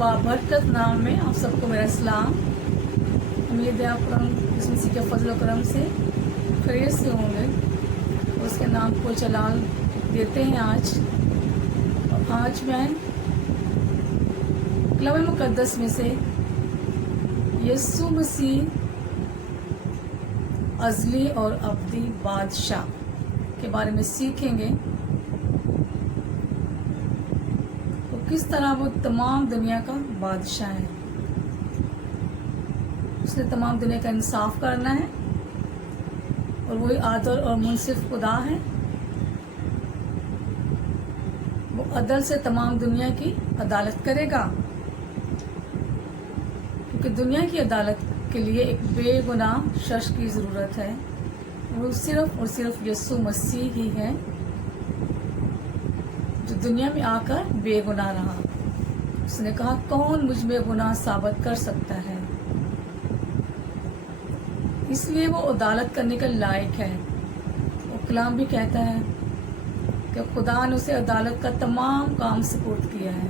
बाबरकत नाम में आप सबको मेरा सलाम। उम्मीद है आप किसी के फजल करम से खैरियत से होंगे। उसके नाम को जलाल देते हैं आज मैं कलाम मुक़द्दस में से यीशु मसीह अज़ली और अब्दी बादशाह के बारे में सीखेंगे। तो किस तरह वो तमाम दुनिया का बादशाह है, उसने तमाम दुनिया का इंसाफ करना है और वही आदल और मुनसिफ खुदा है। वो अदल से तमाम दुनिया की अदालत करेगा, क्योंकि दुनिया की अदालत के लिए एक बेगुनाह शख्स की ज़रूरत है। वो सिर्फ और सिर्फ यीशु मसीह ही है जो दुनिया में आकर बेगुनाह रहा। उसने कहा, कौन मुझ में गुनाह साबित कर सकता है? इसलिए वो अदालत करने के लायक है। वो कलाम भी कहता है कि खुदा ने उसे अदालत का तमाम काम सुपुर्द किया है।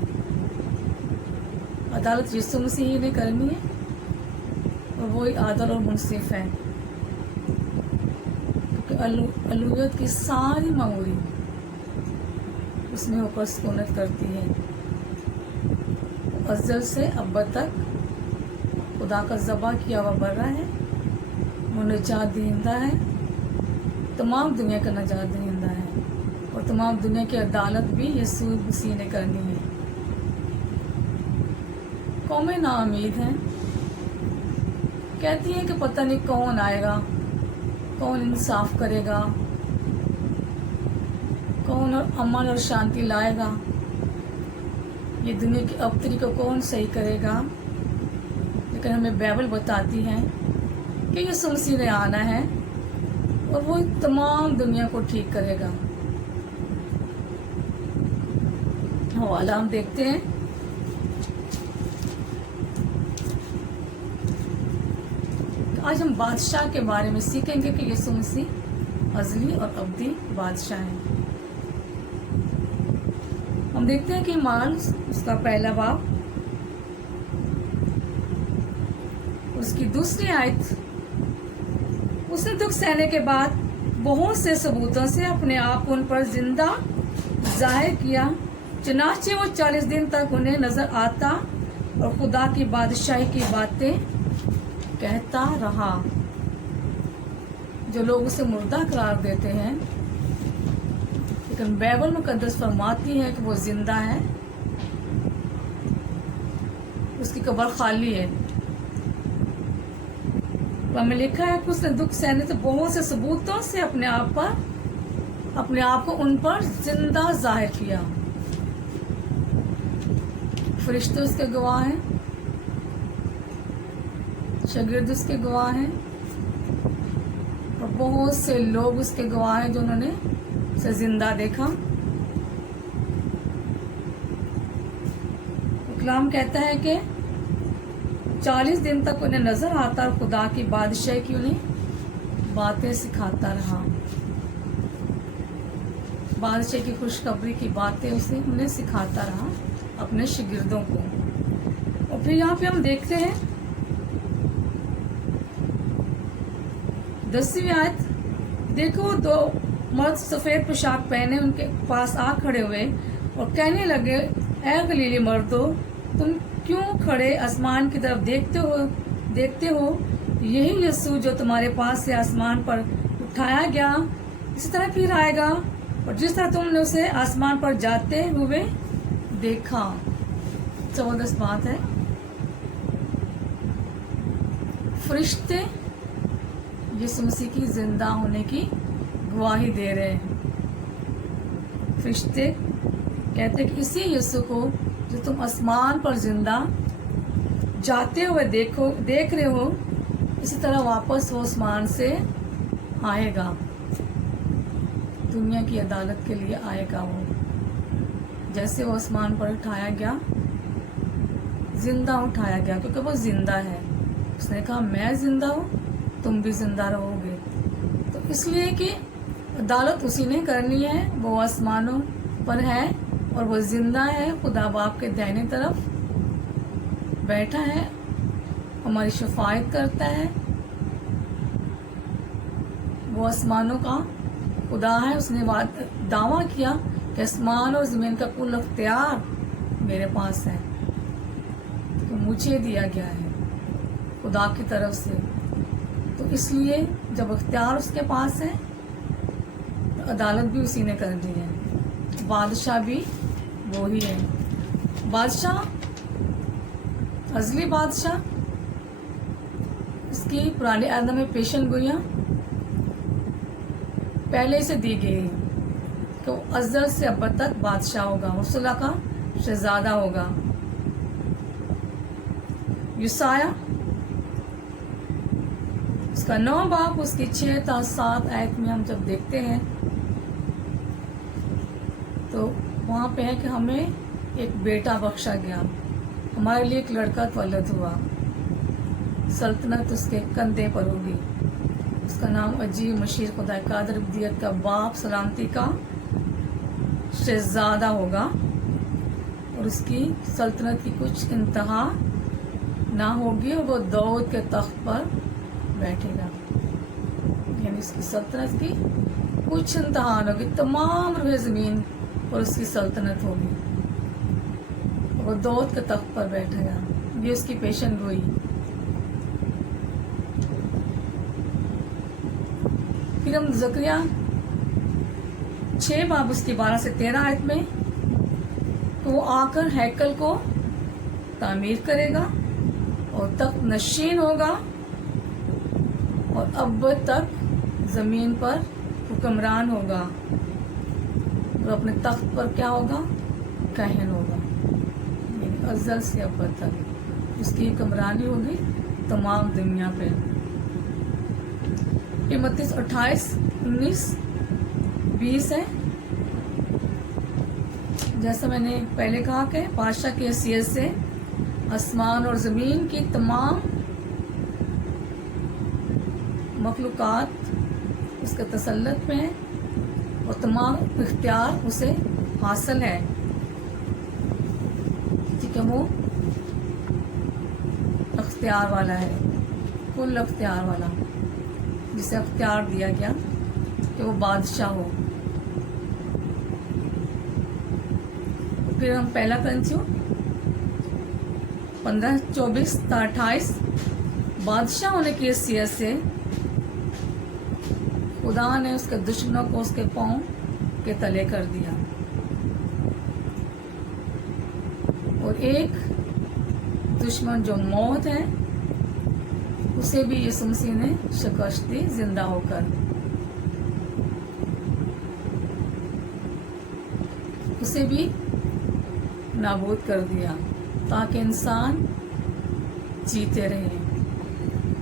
अदालत यीशु मसीह ने करनी है और वही आदल और मुनसिफ है, क्योंकि अलूहियत की सारी मामूरी उसमें होकर सुकूनत करती है। अज़ल से अब तक खुदा का ज़बा किया हुआ बर्रा है। वो निजात दहिंदा है, तमाम दुनिया का निजात दहिंदा है, और तमाम दुनिया की अदालत भी यीशु मसीह ने करनी है। कौमें नाउम्मीद हैं, कहती हैं कि पता नहीं कौन आएगा, कौन इंसाफ करेगा, कौन और अमन और शांति लाएगा, ये दुनिया की अबतरी को कौन सही करेगा। लेकिन हमें बाइबल बताती है कि यीशु मसीह ने आना है और वो तमाम दुनिया को ठीक करेगा। हवाला हम देखते हैं। आज हम बादशाह के बारे में सीखेंगे कि यीशु मसीह अज़ली और अब्दी बादशाह है। हम देखते हैं कि माल उसका पहला बाब उसकी दूसरी आयत, उसने दुख सहने के बाद बहुत से सबूतों से अपने आप उन पर जिंदा जाहिर किया। चनाचे वो 40 दिन तक उन्हें नजर आता और खुदा की बादशाही की बातें कहता रहा। जो लोग उसे मुर्दा करार देते हैं, लेकिन बाइबल मुक़द्दस फरमाती है कि वो जिंदा है, उसकी कब्र खाली है। में लिखा है कि उसने दुख सहने से बहुत से सबूतों से अपने आप को उन पर जिंदा जाहिर किया। फरिश्ते उसके गवाह हैं, शागिर्द उसके गवाह हैं, और बहुत से लोग उसके गवाह हैं जो उन्होंने उसे जिंदा देखा। कलाम कहता है कि 40 दिन तक उन्हें नजर आता और खुदा की बादशाही की उन्हें बातें सिखाता रहा। बादशाह की खुशखबरी की बातें उन्हें सिखाता रहा अपने शागिर्दों को। और फिर यहाँ पे हम देखते हैं 10वीं आयत, देखो दो मर्द सफेद पोशाक पहने उनके पास आ खड़े हुए और कहने लगे, ऐ गलीली मर्दो, तुम क्यों खड़े आसमान की तरफ देखते हो? यही यीशु जो तुम्हारे पास से आसमान पर उठाया गया, इसी तरह फिर आएगा, और जिस तरह तुमने उसे आसमान पर जाते हुए देखा। जबरदस्त बात है। फरिश्ते यीशु मसीह की जिंदा होने की गवाही दे रहे हैं। फरिश्ते कहते कि इसी यीशु को जो तुम आसमान पर जिंदा जाते हुए देख रहे हो, इसी तरह वापस वो आसमान से आएगा, दुनिया की अदालत के लिए आएगा। वो जैसे वो आसमान पर उठाया गया, जिंदा उठाया गया, क्योंकि वो जिंदा है। उसने कहा, मैं जिंदा हूँ, तुम भी जिंदा रहोगे। तो इसलिए कि अदालत उसी ने करनी है, वो आसमानों पर है और वो जिंदा है खुदा बाप के दाहिने तरफ। بیٹھا ہے, ہماری شفاعت کرتا ہے. وہ آسمانوں کا خدا ہے. اس نے دعویٰ کیا کہ آسمان اور زمین کا کل اختیار میرے پاس ہے, تو مجھے دیا گیا ہے خدا کی طرف سے. تو اس لیے جب اختیار اس کے پاس ہے تو عدالت بھی اسی نے کر دی ہے. بادشاہ بھی وہی ہے. بادشاہ, ازلی بادشاہ, اس کی پرانے عہد میں پیشن گوئیاں پہلے سے دی گئی کہ وہ ازل سے ابد تک بادشاہ ہوگا, رسولہ کا شہزادہ ہوگا. یسایہ اس کا 9 باب اس کی 6 تا 7 آیت میں ہم جب دیکھتے ہیں تو وہاں پہ ہے کہ ہمیں ایک بیٹا بخشا گیا, ہمارے لیے ایک لڑکا تولد ہوا, سلطنت اس کے کندھے پر ہوگی. اس کا نام عجیب, مشیر, خدا قادر, ابدیت کا باپ, سلامتی کا شہزادہ ہوگا. اور اس کی سلطنت کی کچھ انتہا نہ ہوگی اور وہ داؤد کے تخت پر بیٹھے گا. یعنی اس کی سلطنت کی کچھ انتہا نہ ہوگی, تمام روئے زمین پر اس کی سلطنت ہوگی. وہ داؤد کے تخت پر بیٹھے گا. یہ اس کی پیشن گوئی. پھر ہم زکریا 6 باب اس کی 12 سے 13 آیت میں تو وہ آ کر ہیکل کو تعمیر کرے گا اور تخت نشین ہوگا اور اب تک زمین پر حکمران ہوگا. اور اپنے تخت پر کیا ہوگا؟ کاہن ہوگا. یعنی ازل سے اب تک اس کی حکمرانی ہوگی تمام دنیا پہ. یہ متی 28, 19, 20 ہے. جیسا میں نے پہلے کہا کہ بادشاہ کی حیثیت سے آسمان اور زمین کی تمام مخلوقات اس کے تسلط میں ہیں اور تمام اختیار اسے حاصل ہے. کہ وہ اختیار والا ہے, کل اختیار والا, جسے اختیار دیا گیا کہ وہ بادشاہ ہو. پھر ہم پہلا کرنتھیوں 15, 24 تا 28 بادشاہ ہونے کی حیثیت سے خدا نے اس کے دشمنوں کو اس کے پاؤں کے تلے کر دیا. اور ایک دشمن جو موت ہے اسے بھی یسوع مسیح نے شکست دی زندہ ہو کر. اسے بھی نابود کر دیا تاکہ انسان جیتے رہے.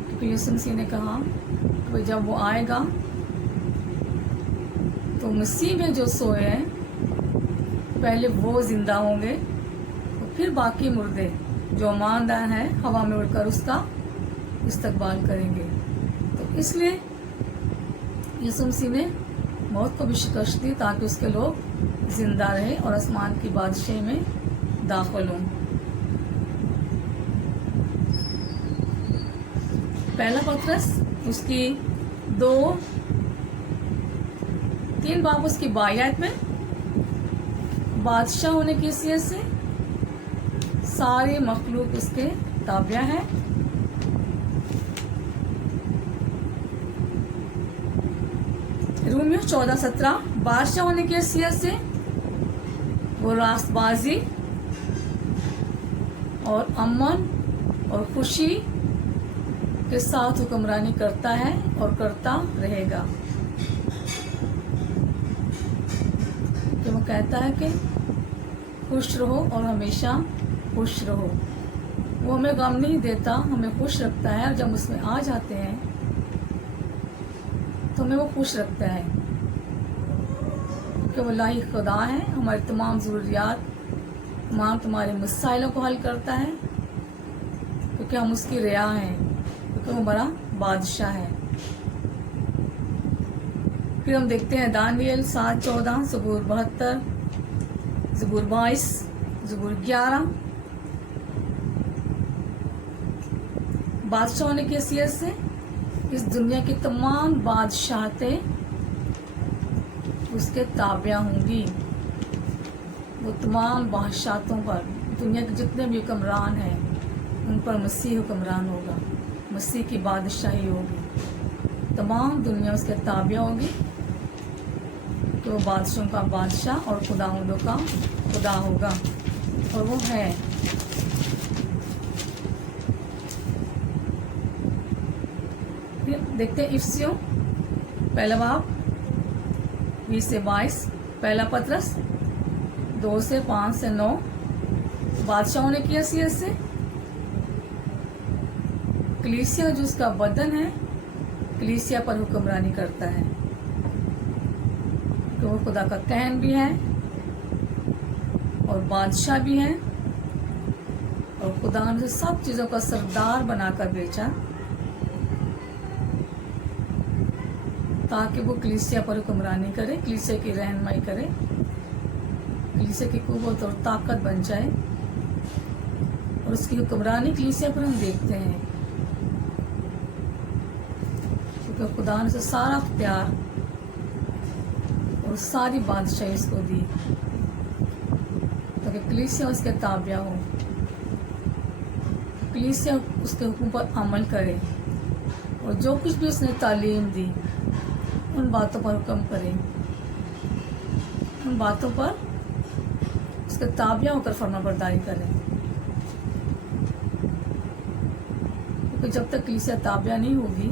کیونکہ یسوع مسیح نے کہا کہ جب وہ آئے گا تو مسیح میں جو سوئے ہیں پہلے وہ زندہ ہوں گے اور پھر باقی مردے جو ایماندار ہیں ہوا میں اڑ کر اس کا استقبال کریں گے. تو اس لیے یسوع مسیح نے موت کو بھی شکست دی تاکہ اس کے لوگ زندہ رہیں اور آسمان کی بادشاہی میں داخل ہوں. پہلا پترس اس کی 3 باب اس کی 22 آیت میں بادشاہ ہونے کی حیثیت سے ساری مخلوق اس کے تابع ہے. رومیو 14:17 بادشاہ ہونے کی حیثیت سے وہ راست بازی اور امن اور خوشی کے ساتھ حکمرانی کرتا ہے اور کرتا رہے گا. کہ وہ کہتا ہے کہ خوش رہو اور ہمیشہ خوش رہو. وہ ہمیں غم نہیں دیتا, ہمیں خوش رکھتا ہے, اور جب اس میں آ جاتے ہیں تو ہمیں وہ خوش رکھتا ہے کہ وہ الہی خدا ہے, ہماری تمام ضروریات, تمہارے مسائلوں کو حل کرتا ہے کیونکہ ہم اس کی رعا ہیں, کیونکہ وہ بڑا بادشاہ ہے. پھر ہم دیکھتے ہیں دانیل 7:14, زبور 72, زبور 22, زبور 11, बादशाह होने की हैसियत से इस दुनिया की तमाम बादशाहतें उसके ताबिया होंगी। वो तमाम बादशाहतों पर, दुनिया के जितने भी हुक्मरान हैं उन पर मसीह हुक्मरान होगा, मसीह की बादशाही होगी। तमाम दुनिया उसके ताबिया होगी कि वो बादशाहों का बादशाह और खुदावंदों का खुदा होगा, और वो है। देखते हैं इफिसियों पहला बाब 20 से 22, पहला पतरस 2 से 5 से 9। बादशाह होने की हैसियत से कलीसिया जो उसका बदन है, कलीसिया पर हुक्मरानी करता है, तो वो खुदा का कहन भी है और बादशाह भी है, और खुदा ने सब चीजों का सरदार बनाकर भेजा ताकि वो कलीसिया पर हुक्मरानी करे, कलीसिया की रहनुमाई करे, कलीसिया की कुव्वत और ताकत बन जाए। और उसकी हुक्मरानी कलीसिया पर हम देखते हैं क्योंकि खुदा ने से सारा अख्तियार और सारी बादशाही उसको दी ताकि कलीसिया उसके ताबिया हो, कलीसिया उसके हुक्म पर अमल करे, और जो कुछ भी उसने तालीम दी उन बातों पर हुक्म करे, उन बातों पर उसके ताबिया होकर फरमाबरदारी करे। क्योंकि जब तक कलीसिया ताबिया नहीं होगी,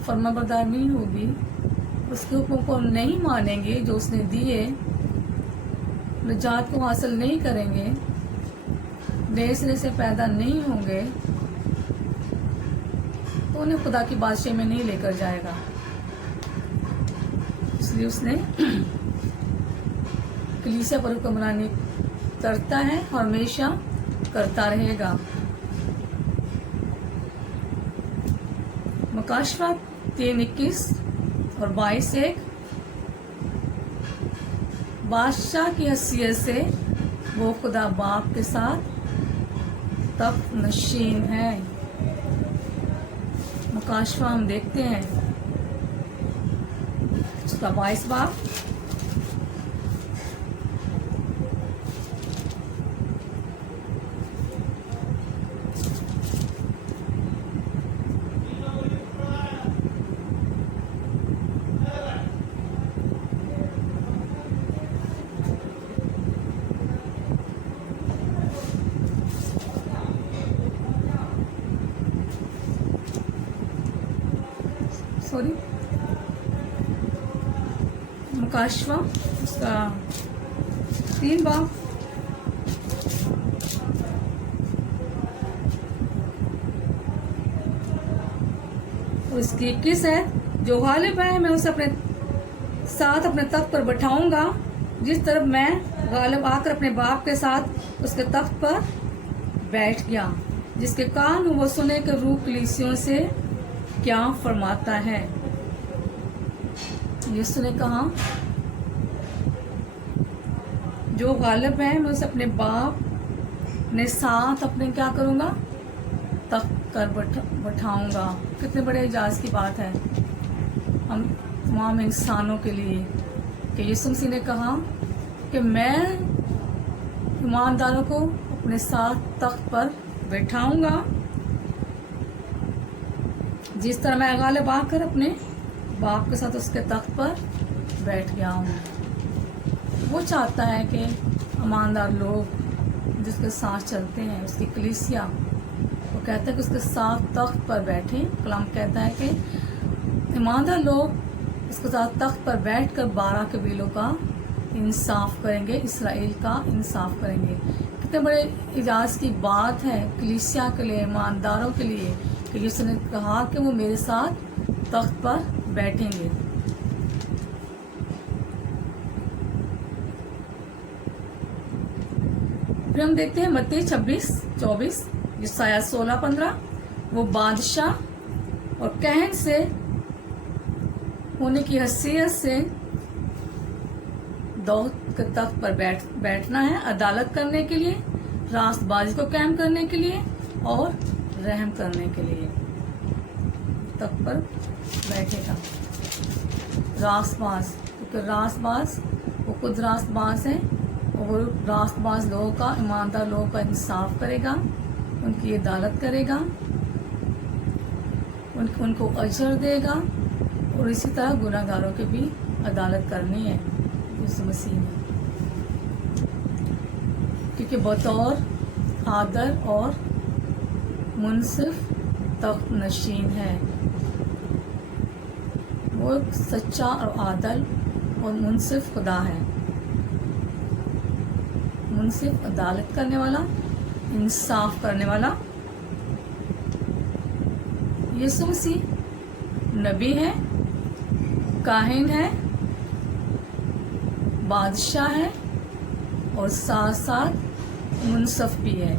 फरमाबरदार नहीं होगी, उसके हुक्म को नहीं मानेंगे जो उसने दिए, निजात को हासिल नहीं करेंगे, नए सिरे से पैदा नहीं होंगे, तो उन्हें खुदा की बादशाही में नहीं लेकर जाएगा। इसलिए उसने कलीसिया पर हुक्मरानी करता है और हमेशा करता रहेगा। मकाशवा 3:21 और 22:1। बादशाह की हैसियत से वो खुदा बाप के साथ तख्त नशीन है। मुकाशवा हम देखते हैं उसका 22 बाब। सॉरी, मुकाशवा उसका 3 बाब। उसकी 21 है, जो गालिब है मैं उसे अपने साथ अपने तख्त पर बैठाऊंगा, जिस तरफ मैं गालिब आकर अपने बाप के साथ उसके तख्त पर बैठ गया। जिसके कान वो सुने के रूह कलीसियों से क्या फरमाता है। यीशु ने कहा, जो गालिब है मैं उसे अपने बाप ने साथ अपने क्या करूंगा, तख्त कर बैठाऊंगा। कितने बड़े एजाज की बात है हम तमाम इंसानों के लिए कि यीशु मसीह ने कहा कि मैं ईमानदारों को अपने साथ तख्त पर बैठाऊंगा, जिस तरह मैं गालिब आकर अपने बाप के साथ उसके तख्त पर बैठ गया हूँ। वो चाहता है कि ईमानदार लोग जिसके साथ चलते हैं, उसकी कलीसिया, वो कहता है कि उसके साथ तख्त पर बैठे। कलाम कहता है कि ईमानदार लोग उसके साथ तख्त पर बैठकर 12 कबीलों का इंसाफ करेंगे, इसराइल का इंसाफ करेंगे। कितने बड़े इजाज़ की बात है कलीसिया के लिए, ईमानदारों के लिए कि यीशु ने कहा कि वो मेरे साथ तख्त पर बैठेंगे। फिर हम देखते हैं मत्ती 26-24, यशायाह 16-15। वो बादशाह और कहन से होने की हैसियत से दाऊद के तख्त पर बैठना है, अदालत करने के लिए, रास्तबाजी को कायम करने के लिए اور रहम करने के लिए तख्त पर बैठेगा। रास्तबाज, क्योंकि रास्तबाज वो खुद रास्तबाज है और वो रास्तबाज लोगों का, ईमानदार लोगों का इंसाफ करेगा, उनकी अदालत करेगा, उनको अजर देगा, और इसी तरह गुनाहगारों की भी अदालत करनी है यीशु मसीह ने, क्योंकि बतौर आदल और मुनसिफ तख्त नशीन है। वो सच्चा और आदल और मुनसिफ खुदा है। मुनसिफ अदालत करने वाला, इंसाफ करने वाला। यीशु मसीह नबी है, काहिन है, बादशाह है और साथ साथ मुनसिफ भी है।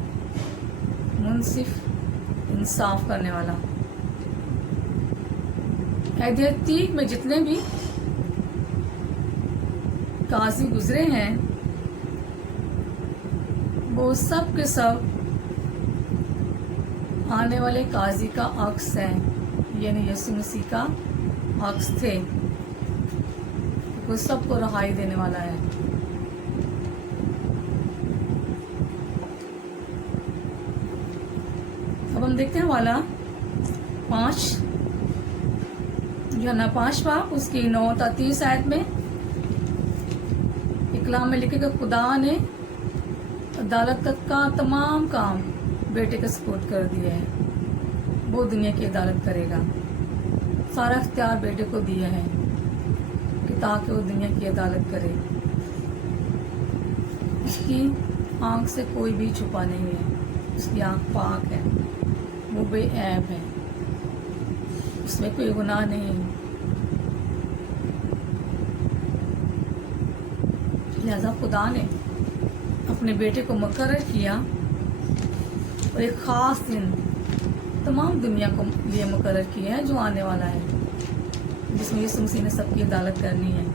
मुनसिफ इंसाफ करने वाला। ऐतिहासिक में जितने भी काजी गुजरे हैं वो सब के सब आने वाले काजी का अक्स है, यानी यीशु मसीह का अक्स थे। वो सबको रहाई देने वाला है। अब हम देखते हैं वाला 5 यूहन्ना 5 बाब उसकी 9-30 आयत में कलाम में लिखेगा, खुदा ने अदालत का तमाम काम बेटे के सपोर्ट कर दिया है। वो दुनिया की अदालत करेगा। सारा इख्तियार बेटे को दिया है कि ताकि वो दुनिया की अदालत करे। उसकी आंख से कोई भी छुपा नहीं है। उसकी आंख पाक है, वो बेऐब है, उसमें कोई गुनाह नहीं। लिहाजा खुदा ने अपने बेटे को मुकर्रर किया और एक ख़ास दिन तमाम दुनिया को लिए मुकर्रर किया है जो आने वाला है, जिसमें यीशु मसीह ने सबकी अदालत करनी है।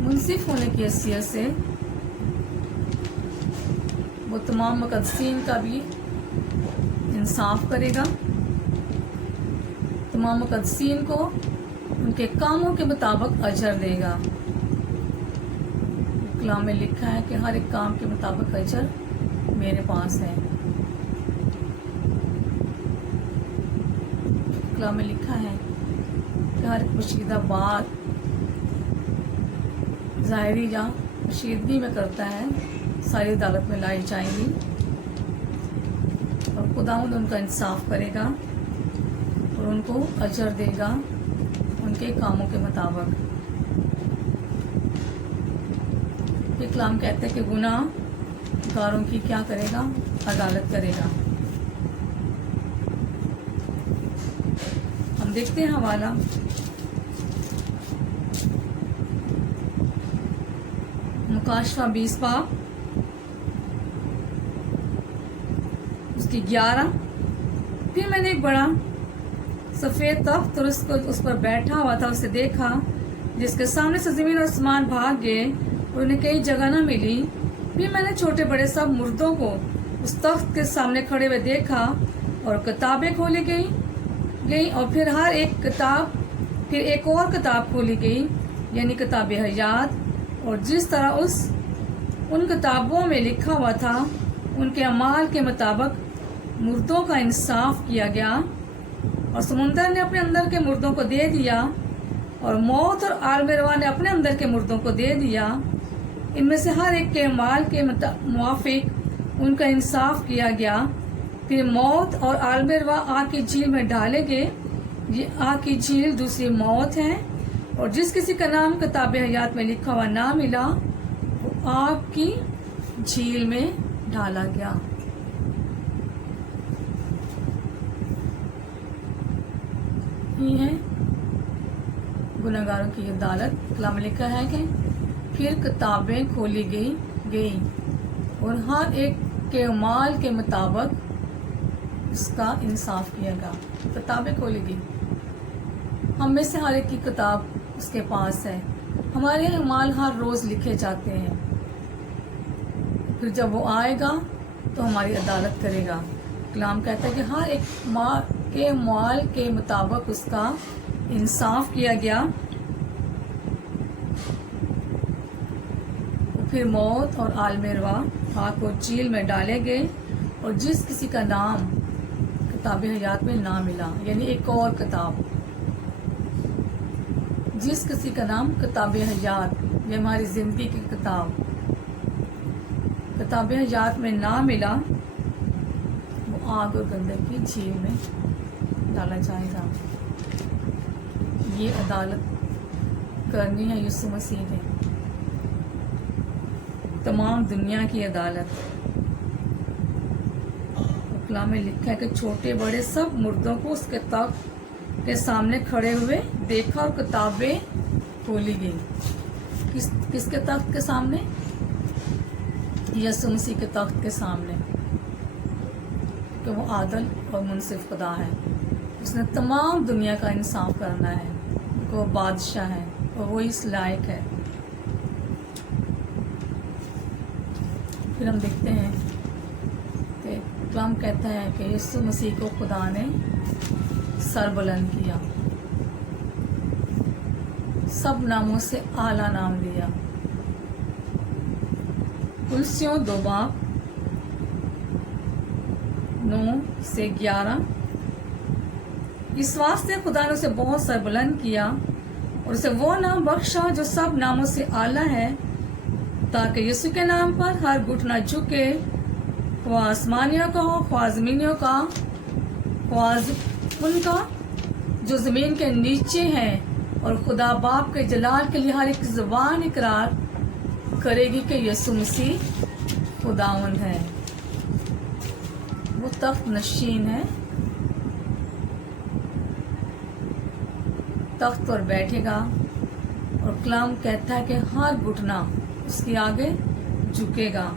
मुनसिफ होने की हैसियत से वो तमाम मुकद्दसीन का भी इंसाफ करेगा। तमाम मुकद्दसीन को उनके कामों के मुताबिक अजर देगा। कलाम में लिखा है कि हर एक काम के मुताबिक अजर मेरे पास है। कलाम में लिखा है कि हर एक पोशीदा बात ज़ाहिरी या पोशीदगी में करता है, सारी अदालत में लाई जाएंगी और खुदावंद उनका इंसाफ करेगा और उनको अजर देगा उनके कामों के मुताबिक। ये कलाम कहते हैं कि गुनाहगारों की क्या करेगा? अदालत करेगा। हम देखते हैं हवाला मुकाशफा 20 बाब उसकी 11। फिर मैंने एक बड़ा सफ़ेद तख्त और उस पर बैठा हुआ था उसे देखा, जिसके सामने से ज़मीन और आसमान भाग गए और उन्हें कई जगह न मिली। फिर मैंने छोटे बड़े सब मुर्दों को उस तख्त के सामने खड़े हुए देखा और किताबें खोली गई और फिर हर एक किताब, फिर एक और किताब खोली गई, यानी किताब हयात। और जिस तरह उन किताबों में लिखा हुआ था उनके अमाल के मुताबिक मुर्दों का इंसाफ किया गया। और समुंदर ने अपने अंदर के मुर्दों को दे दिया और मौत और आलमेरवा ने अपने अंदर के मुर्दों को दे दिया। इनमें से हर एक के माल के मुआफिक उनका इंसाफ किया गया। फिर मौत और आलमेरवा आग की झील में डाले गए। ये आग की झील दूसरी मौत है। और जिस किसी का नाम किताब हयात में लिखा हुआ ना मिला वो आग की झील में डाला गया। ये है गुनाहगारों की अदालत। कलाम में लिखा है कि फिर किताबें खोली गई और हर एक के माल के मुताबिक उसका इंसाफ किया गया। किताबें खोली गई। हम में से हर एक की किताब उसके पास है। हमारे अमाल हर रोज लिखे जाते हैं। پھر جب وہ آئے گا تو ہماری عدالت کرے گا۔ کلام کہتا ہے کہ ہر ایک مال کے مطابق اس کا انصاف کیا گیا، پھر موت اور عالم ارواح آگ کو چیل میں ڈالے گئے، اور جس کسی کا نام کتاب حیات میں نہ ملا، یعنی ایک اور کتاب، جس کسی کا نام کتاب حیات، یہ ہماری زندگی کی کتاب حیات میں نہ ملا، وہ آگ اور گندک کی جھیل میں ڈالا جائے گا۔ یہ عدالت کرنی ہے یسوع مسیح نے، تمام دنیا کی عدالت۔ کلام میں لکھا ہے کہ چھوٹے بڑے سب مردوں کو اس کے تخت کے سامنے کھڑے ہوئے دیکھا، اور کتابیں کھولی گئی۔ کس کے تخت کے سامنے؟ یسوع مسیح کے تخت کے سامنے، کہ وہ عادل اور منصف خدا ہے، اس نے تمام دنیا کا انصاف کرنا ہے، کہ وہ بادشاہ ہے اور وہ اس لائق ہے۔ پھر ہم دیکھتے ہیں کہ کلام کہتا ہے کہ یسوع مسیح کو خدا نے سر بلند کیا، سب ناموں سے اعلیٰ نام دیا۔ کلسیوں 2 باب 9 سے 11۔ اس واسطے خدا نے اسے بہت سر بلند کیا اور اسے وہ نام بخشا جو سب ناموں سے اعلیٰ ہے، تاکہ یسوع کے نام پر ہر گھٹنا جھکے، خواہ آسمانیوں کا ہو، خواہ زمینیوں کا، خواہ ان کا جو زمین کے نیچے ہیں، اور خدا باپ کے جلال کے لیے ہر ایک زبان اقرار کرے گی کہ یسوع مسیح خداوند ہے۔ وہ تخت نشین ہے، تخت پر بیٹھے گا، اور کلام کہتا ہے کہ ہر گھٹنا اس کے آگے جھکے گا۔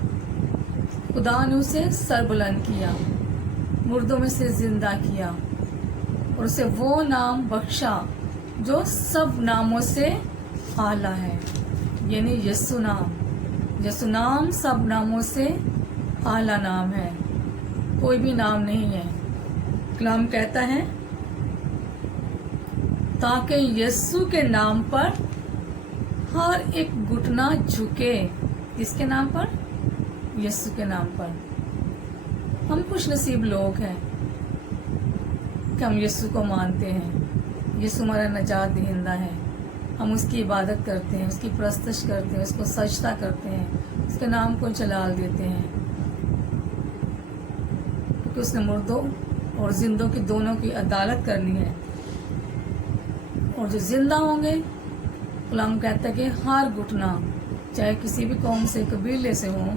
خدا نے اسے سر بلند کیا، مردوں میں سے زندہ کیا، اور اسے وہ نام بخشا جو سب ناموں سے اعلیٰ ہے، یعنی یسوع نام سب ناموں سے اعلیٰ نام ہے، کوئی بھی نام نہیں ہے۔ کلام کہتا ہے تاکہ یسوع کے نام پر ہر ایک گھٹنا جھکے۔ کس کے نام پر؟ یسوع کے نام پر۔ ہم خوش نصیب لوگ ہیں کہ ہم یسوع کو مانتے ہیں، یسوع ہمارا نجات دہندہ ہے، ہم اس کی عبادت کرتے ہیں، اس کی پرستش کرتے ہیں، اس کو سجدہ کرتے ہیں، اس کے نام کو جلال دیتے ہیں، کیونکہ اس نے مردوں اور زندوں کی دونوں کی عدالت کرنی ہے۔ اور جو زندہ ہوں گے، کلام کہتا ہے کہ ہر گھٹنا، چاہے کسی بھی قوم سے، قبیلے سے ہو،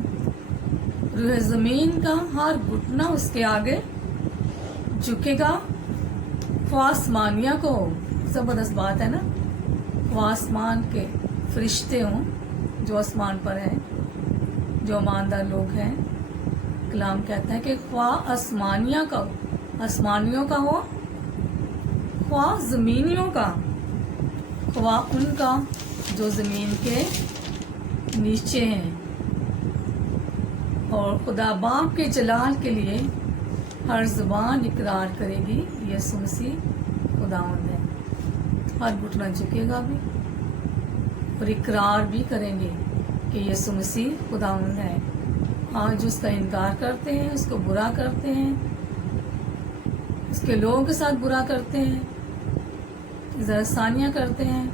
روح زمین کا ہر گھٹنا اس کے آگے جھکے گا، خواہ آسمانیہ کو ہو۔ زبردست بات ہے نا، خواہ آسمان کے فرشتے ہوں جو آسمان پر ہیں، جو ایماندار لوگ ہیں، کلام کہتا ہے کہ خواہ آسمانیوں کا ہو، خواہ زمینیوں کا، خواہ ان کا جو زمین کے نیچے ہیں، اور خدا باپ کے جلال کے لیے ہر زبان اقرار کرے گی یسوع مسیح خداوند ہے۔ ہر گھٹنا جھکے گا بھی اور اقرار بھی کریں گے کہ یسوع مسیح خداوند ہے۔ آج اس کا انکار کرتے ہیں، اس کو برا کرتے ہیں، اس کے لوگوں کے ساتھ برا کرتے ہیں، زرثانیاں کرتے ہیں،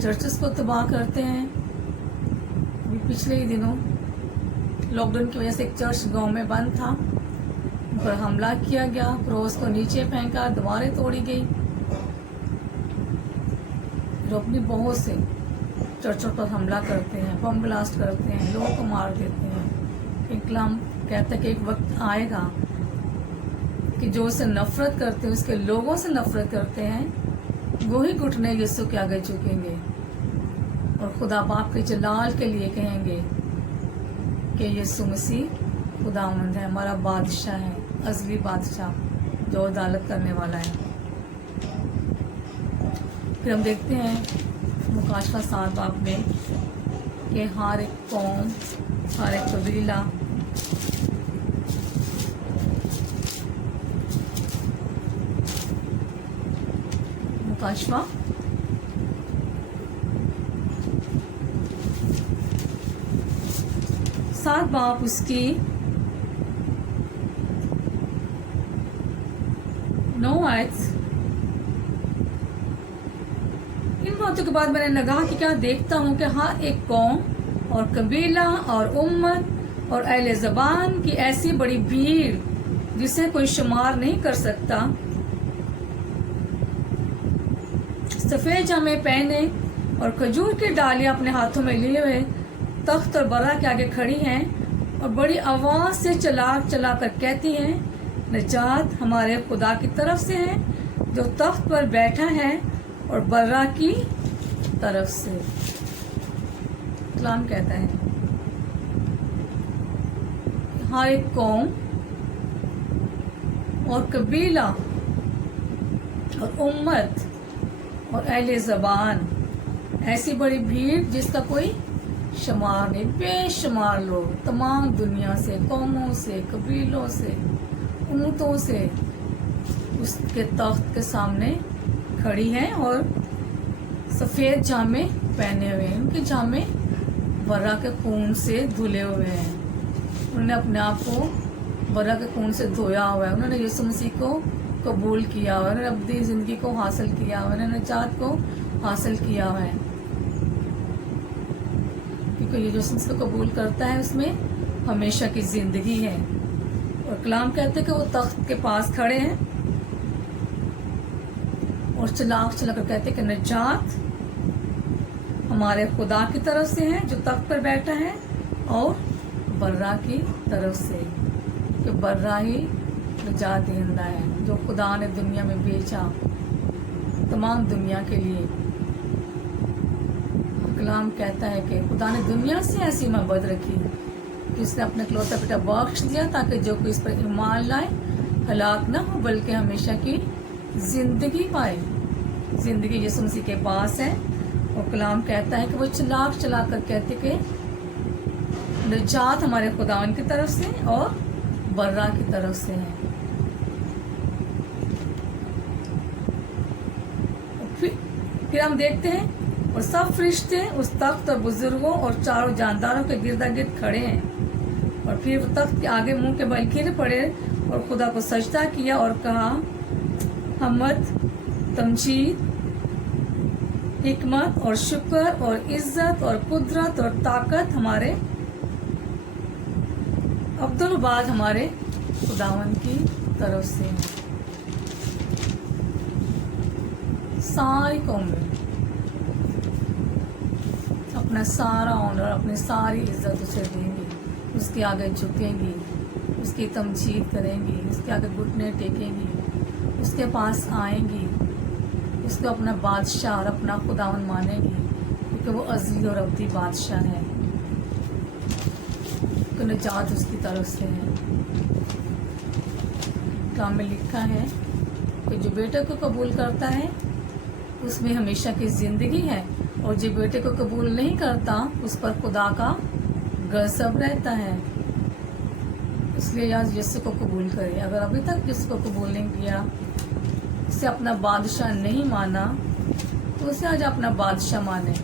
چرچز کو تباہ کرتے ہیں۔ پچھلے ہی دنوں لاک ڈاؤن کی وجہ سے ایک چرچ گاؤں میں بند تھا، ان پر حملہ کیا گیا، کراس کو نیچے پھینکا، دیواریں توڑی گئی، جو اپنی بہت سے چرچوں پر حملہ کرتے ہیں، بم بلاسٹ کرتے ہیں، لوگوں کو مار دیتے ہیں۔ کلام کہتا ہے کہ ایک وقت آئے گا کہ جو اسے نفرت کرتے ہیں، اس کے لوگوں سے نفرت کرتے ہیں، وہی گھٹنے یسوع کے آگے جھکیں گے اور خدا باپ کے جلال کے لیے کہیں گے کہ یسوع مسیح خداوند ہے، ہمارا بادشاہ ہے، ازلی بادشاہ جو عدالت کرنے والا ہے۔ پھر ہم دیکھتے ہیں مکاشفہ 7 باب میں کہ ہر ایک قوم، हर एक कबीला, मुकाशवा, सात बाप उसकी, 9 आयत। इन बातों के बाद मैंने नगाह कि क्या देखता हूँ कि हाँ एक कौम और कबीला और उम्मत और अहले ज़बान की ऐसी बड़ी भीड़ जिसे कोई शुमार नहीं कर सकता, सफेद जामे पहने और खजूर की डालियां अपने हाथों में लिए हुए तख्त और बर्रा के आगे खड़ी हैं और बड़ी आवाज से चला चला कर कहती हैं, निजात हमारे खुदा की तरफ से है जो तख्त पर बैठा है और बर्रा की तरफ से। कलाम कहता है हर एक कौम और कबीला और उम्मत और अहले ज़बान, ऐसी बड़ी भीड़ जिसका कोई शुमार नहीं, बेशुमार लोग तमाम दुनिया से, कौमों से, कबीलों से, उम्मतों से उसके तख्त के सामने खड़ी हैं और सफ़ेद जामे पहने हुए हैं। उनके जामे बर्रा के खून से धुले हुए हैं। उन्होंने अपने आप को बर्रा के खून से धोया हुआ है। उन्होंने यीशु मसीह को कबूल किया हुआ है, उन्होंने अपनी ज़िंदगी को हासिल किया हुआ है, उन्होंने निजात को हासिल किया हुआ है। क्योंकि ये जो इसको कबूल करता है उसमें हमेशा की ज़िंदगी है। और कलाम कहते हैं कि वो तख्त के पास खड़े हैं और चला कर कहते हैं कि निजात हमारे खुदा की तरफ से है जो तख्त पर बैठा है और बर्रा की तरफ से, कि बर्रा ही निजात दहिंदा है जो खुदा ने दुनिया में भेजा तमाम दुनिया के लिए। कलाम कहता है कि खुदा ने दुनिया से ऐसी मोहब्बत रखी कि उसने अपने इकलौता बेटा बख्श दिया ताकि जो कोई इस पर ईमान लाए हलाक ना हो बल्कि हमेशा की जिंदगी पाए। जिंदगी यीशु मसीह के पास है। और कलाम कहता है कि वो चला कर कहते कि निजात हमारे खुदावन की तरफ से और बर्रा की तरफ से है। फिर हम देखते हैं और सब फरिश्ते उस तख्त और बुजुर्गों और चारों जानदारों के गिरदा गिर्द खड़े हैं। और फिर वो तख्त के आगे मुंह के बल गिर पड़े और खुदा को सजदा किया और कहा, हम्द, तमजीद, हिकमत और शुक्र और इज्जत और कुदरत और ताकत हमारे अब्दुलबाद हमारे खुदावन की तरफ से है। सारी कौमें अपना सारा ऑनर, अपनी सारी इज्जत उसे देंगी, उसके आगे झुकेंगी, उसकी तमजीद करेंगी, उसके आगे घुटने टेकेंगी, उसके पास आएंगी, उसको अपना बादशाह और अपना खुदावन मानेगी क्योंकि वो अजीज और अब्दी बादशाह है। तो निजात उसकी तरफ से है। काम में लिखा है कि जो बेटे को कबूल करता है उसमें हमेशा की जिंदगी है और जो बेटे को कबूल नहीं करता उस पर खुदा का गज़ब रहता है। इसलिए आज यीशु को कबूल करें। अगर अभी तक यीशु को कबूल नहीं किया, उसे अपना बादशाह नहीं माना, तो उसे आज अपना बादशाह माने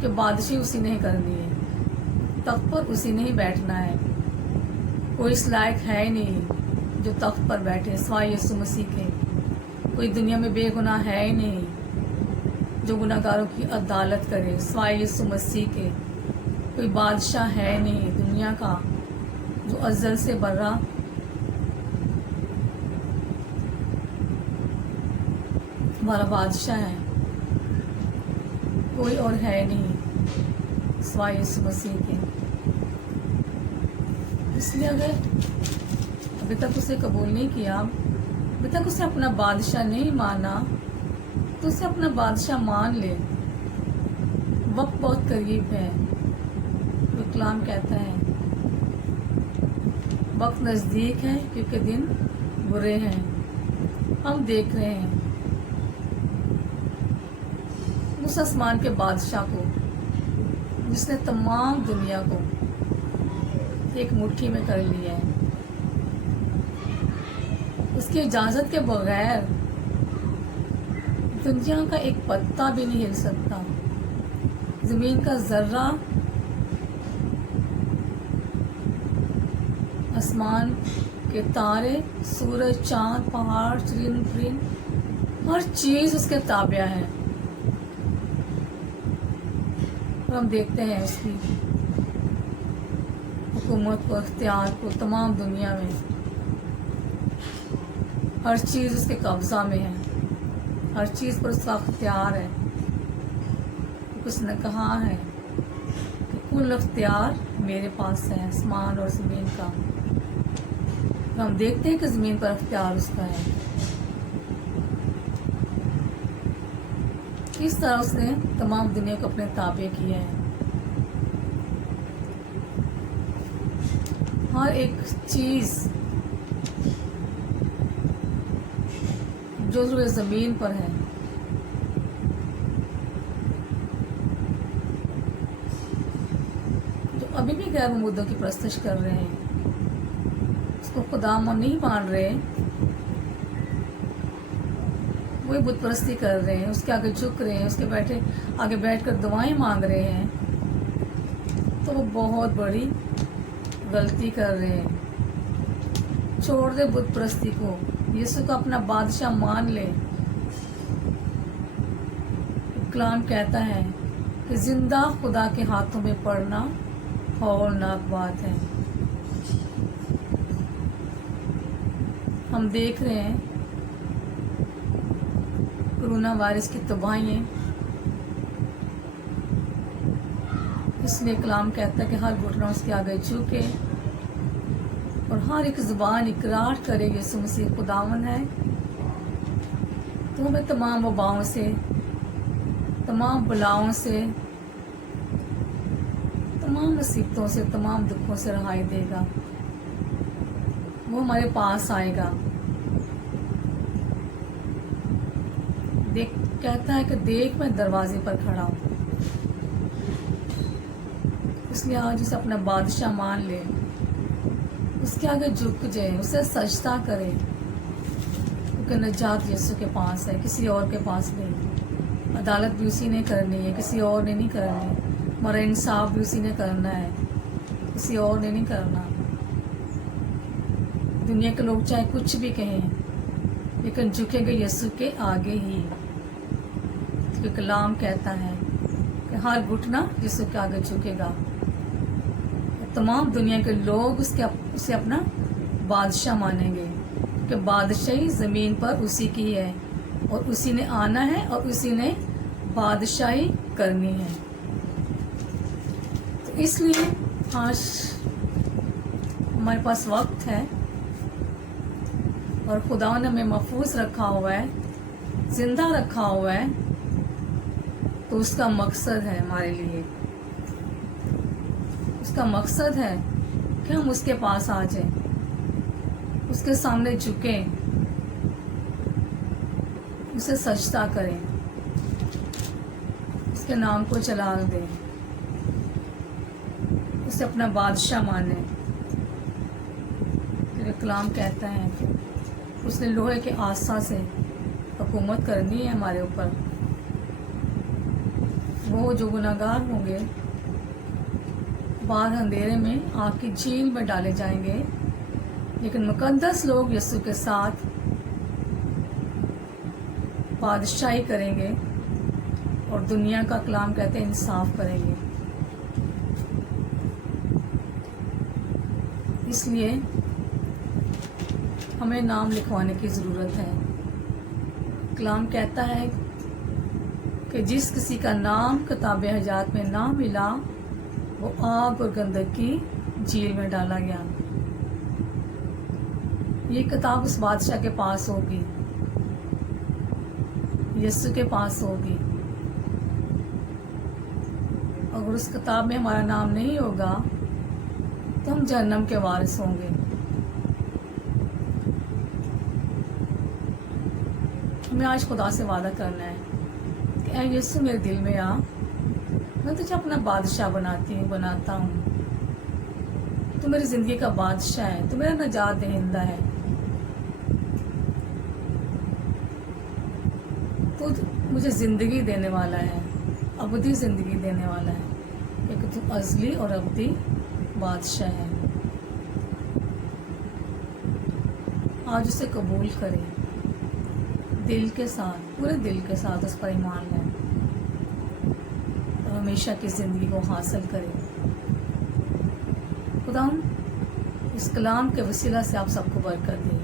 कि बादशाही उसी ने ही करनी है, तख्त पर उसी ने ही बैठना है। कोई इस लायक है ही नहीं जो तख्त पर बैठे सिवाय यीशु मसीह के। कोई दुनिया में बेगुनाह है ही नहीं जो गुनाहगारों की अदालत करे सिवाय यीशु मसीह के। कोई बादशाह है नहीं दुनिया का जो अज़ल से बर्रा हमारा बादशाह है। कोई और है नहीं सिवाय यीशु मसीह के। इसलिए अगर अभी तक उसे कबूल नहीं किया, अभी तक उसे अपना बादशाह नहीं माना, तो उसे अपना बादशाह मान ले। वक्त बहुत करीब है। तो कलाम कहता है वक्त नज़दीक है क्योंकि दिन बुरे हैं। हम देख रहे हैं उस आसमान के बादशाह को, जिसने तमाम दुनिया को एक मुट्ठी में कर लिया है। उसकी इजाजत के बगैर दुनिया का एक पत्ता भी नहीं हिल सकता, जमीन का जर्रा, आसमान के तारे, सूरज, चांद, पहाड़, चरिंद परिंद, हर चीज उसके ताबिया है। और हम देखते हैं उसकी हुकूमत को, अख्तियार को तमाम दुनिया में। हर चीज उसके कब्जा में है, हर चीज पर उसका अख्तियार है। उसने कहा है कि कुल अख्तियार मेरे पास है, आसमान और ज़मीन का। हम देखते हैं कि ज़मीन पर अख्तियार उसका है। किस तरह उसने तमाम दुनिया को अपने ताबे किया है। हर एक चीज जो ज़मीन पर है, जो अभी भी गैर मौजूदों की परस्तिश कर रहे हैं, उसको खुदा नहीं मान रहे, वही बुत परस्ती कर रहे हैं, उसके आगे झुक रहे हैं, उसके आगे बैठकर दुआएं मांग रहे हैं, तो वो बहुत बड़ी गलती कर रहे हैं। छोड़ दे बुत परस्ती को, यीशु को अपना बादशाह मान ले। कलाम कहता है कि जिंदा खुदा के हाथों में पड़ना हौलनाक बात है। हम देख रहे हैं कोरोना वायरस की तबाहियां, इसलिए कलाम कहता है कि हर घुटना उसके आगे झुके और हर एक जुबान इकरार करे यीशु मसीह खुदावन है। तो हमें तमाम वबाओं से, तमाम बलाओं से, तमाम मुसीबतों से, तमाम दुखों से रहाई देगा। वो हमारे पास आएगा। कहता है कि देख मैं दरवाजे पर खड़ा हूँ। इसलिए आज उसे अपना बादशाह मान ले, उसके आगे झुक जाए, उसे सजदा करे, क्योंकि नजात यीशु के पास है, किसी और के पास नहीं। अदालत भी उसी ने करनी है, किसी और ने नहीं करनी। हमारा इंसाफ भी उसी ने करना है, किसी और ने नहीं करना। दुनिया के लोग चाहे कुछ भी कहें, लेकिन झुकेंगे यीशु के आगे ही। क्योंकि कलाम कहता है कि हर घुटना यीशु के आगे झुकेगा। तमाम दुनिया के लोग उसे अपना बादशाह मानेंगे, क्योंकि बादशाही ज़मीन पर उसी की है और उसी ने आना है और उसी ने बादशाही करनी है। तो इसलिए आज हमारे पास वक्त है और खुदा ने हमें महफूज रखा हुआ है, जिंदा रखा हुआ है। तो उसका मकसद है हमारे लिए, उसका मकसद है कि हम उसके पास आ जाएं, उसके सामने झुकें, उसे सजदा करें, उसके नाम को जलाल दें, उसे अपना बादशाह माने। कलाम कहता है कि उसने लोहे के आसा से हुकूमत करनी है हमारे ऊपर। वो जो गुनाहगार होंगे बाहर अंधेरे में आग की झील में डाले जाएंगे, लेकिन मुकद्दस लोग यीशु के साथ बादशाही करेंगे और दुनिया का कलाम कहते हैं इंसाफ करेंगे। इसलिए हमें नाम लिखवाने की ज़रूरत है। कलाम कहता है कि जिस किसी का नाम किताब हयात में ना मिला, वो आग और गंधक की झील में डाला गया। ये किताब उस बादशाह के पास होगी, यीशु के पास होगी। अगर उस किताब में हमारा नाम नहीं होगा तो हम जहन्नम के वारिस होंगे। हमें आज खुदा से वादा करना है कि ऐ यीशु मेरे दिल में आ, میں تجھے اپنا بادشاہ بناتا ہوں. تو میری زندگی کا بادشاہ ہے, تو میرا نجات دہندہ ہے, تو مجھے زندگی دینے والا ہے, ابدی زندگی دینے والا ہے, کیونکہ تو ازلی اور ابدی بادشاہ ہے. آج اسے قبول کرے, دل کے ساتھ, پورے دل کے ساتھ اس پر ایمان لائے اور ہمیشہ کی زندگی کو حاصل کرے. خدا اس کلام کے وسیلہ سے آپ سب کو برکت دے.